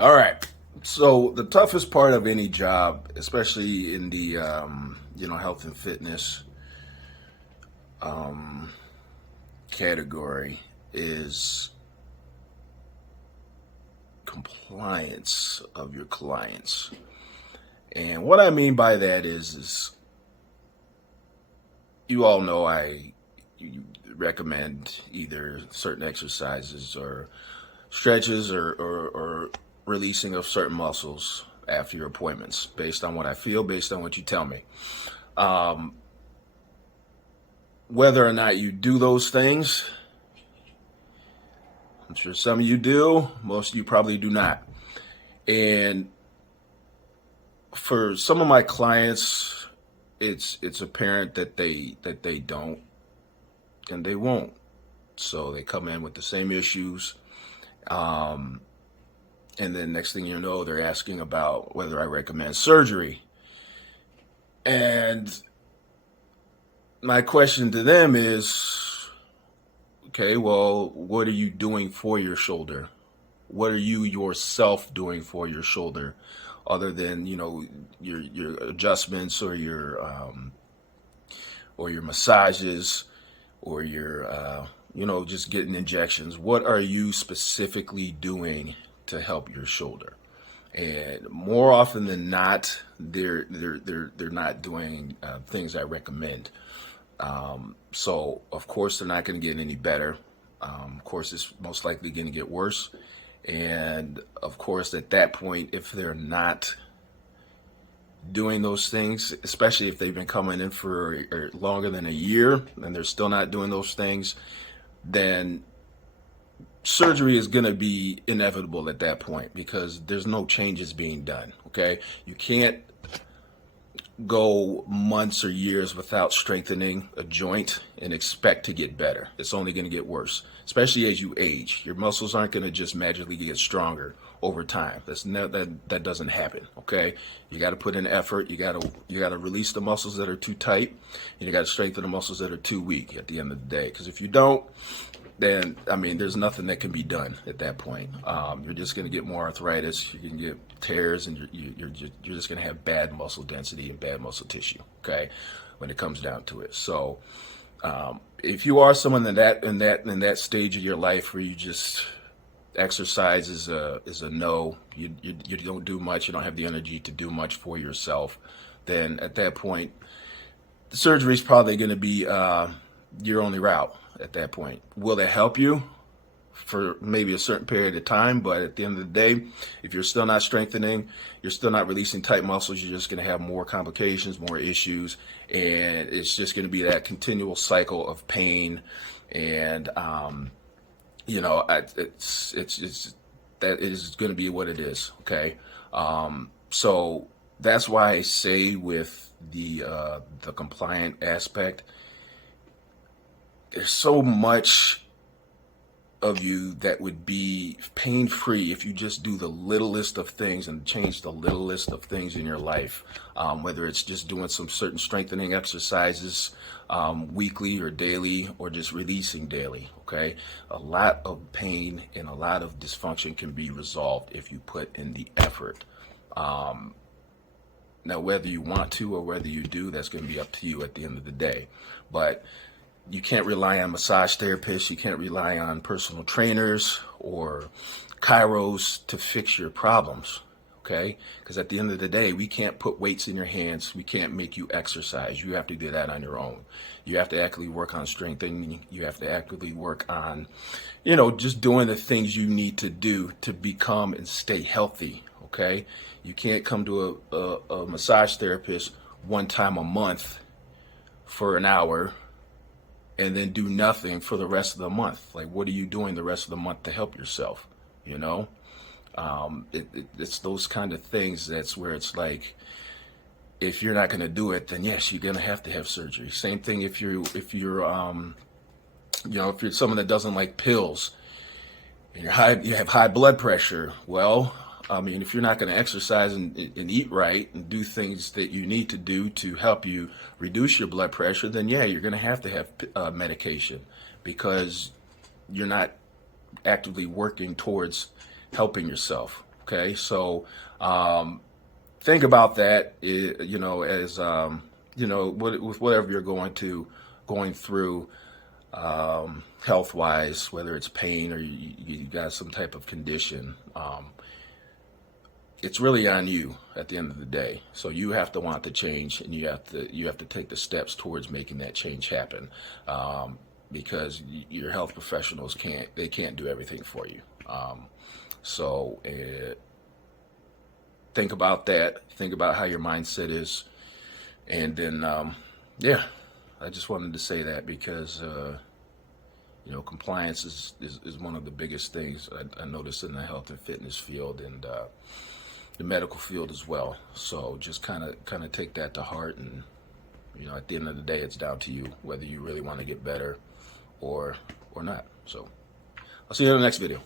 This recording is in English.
All right. So the toughest part of any job, especially in the health and fitness um, category, is compliance of your clients. And what I mean by that is you all know you recommend either certain exercises or stretches or releasing of certain muscles after your appointments based on what I feel, based on what you tell me. Um, Whether or not you do those things, I'm sure some of you do, most of you probably do not. And for some of my clients, it's apparent that they don't and they won't. So they come in with the same issues. Um, and then next thing you know, they're asking about whether I recommend surgery. And my question to them is, okay, well, what are you doing for your shoulder? What are you yourself doing for your shoulder, other than your adjustments or your massages or your just getting injections? What are you specifically doing to help your shoulder? And more often than not, they're not doing things I recommend. So of course they're not going to get any better. Of course it's most likely going to get worse. And of course at that point, if they're not doing those things, especially if they've been coming in for longer than a year and they're still not doing those things, then surgery is going to be inevitable at that point because there's no changes being done. Okay, you can't go months or years without strengthening a joint and expect to get better. It's only going to get worse, especially as you age. Your muscles aren't going to just magically get stronger over time. That doesn't happen. Okay, you got to put in effort. You got to release the muscles that are too tight, and you got to strengthen the muscles that are too weak at the end of the day. Because if you don't, then there's nothing that can be done at that point. You're just going to get more arthritis. You're going to get tears, and you're just going to have bad muscle density and bad muscle tissue. Okay, when it comes down to it. So, if you are someone in that stage of your life where you just exercise is a no, you don't do much, you don't have the energy to do much for yourself, then at that point, the surgery is probably going to be your only route. At that point, will that help you for maybe a certain period of time? But at the end of the day, if you're still not strengthening, you're still not releasing tight muscles, you're just going to have more complications, more issues, and it's just going to be that continual cycle of pain. And it's that is going to be what it is. Okay, so that's why I say with the compliant aspect, there's so much of you that would be pain-free if you just do the littlest of things and change the littlest of things in your life, whether it's just doing some certain strengthening exercises weekly or daily, or just releasing daily. Okay, a lot of pain and a lot of dysfunction can be resolved if you put in the effort. Now, whether you want to or whether you do, that's going to be up to you at the end of the day. But you can't rely on massage therapists. You can't rely on personal trainers or chiros to fix your problems. Okay? Because at the end of the day, we can't put weights in your hands. We can't make you exercise. You have to do that on your own. You have to actively work on strengthening. You have to actively work on, just doing the things you need to do to become and stay healthy. Okay? You can't come to a massage therapist one time a month for an hour and then do nothing for the rest of the month. Like, what are you doing the rest of the month to help yourself? It's those kind of things. That's where it's like, if you're not going to do it, then yes, you're going to have surgery. Same thing if you're someone that doesn't like pills and you have high blood pressure. Well, if you're not going to exercise and eat right and do things that you need to do to help you reduce your blood pressure, then yeah, you're going to have medication, because you're not actively working towards helping yourself. Okay, so think about that. You know, as you know, with whatever you're going through, health wise, whether it's pain or you got some type of condition. It's really on you at the end of the day. So you have to want the change, and you have to take the steps towards making that change happen, because your health professionals can't do everything for you. So think about that. Think about how your mindset is, and then yeah, I just wanted to say that because you know, compliance is one of the biggest things I notice in the health and fitness field, and the medical field as well. So just kind of take that to heart, and you know, at the end of the day, it's down to you whether you really want to get better or not. So I'll see you in the next video.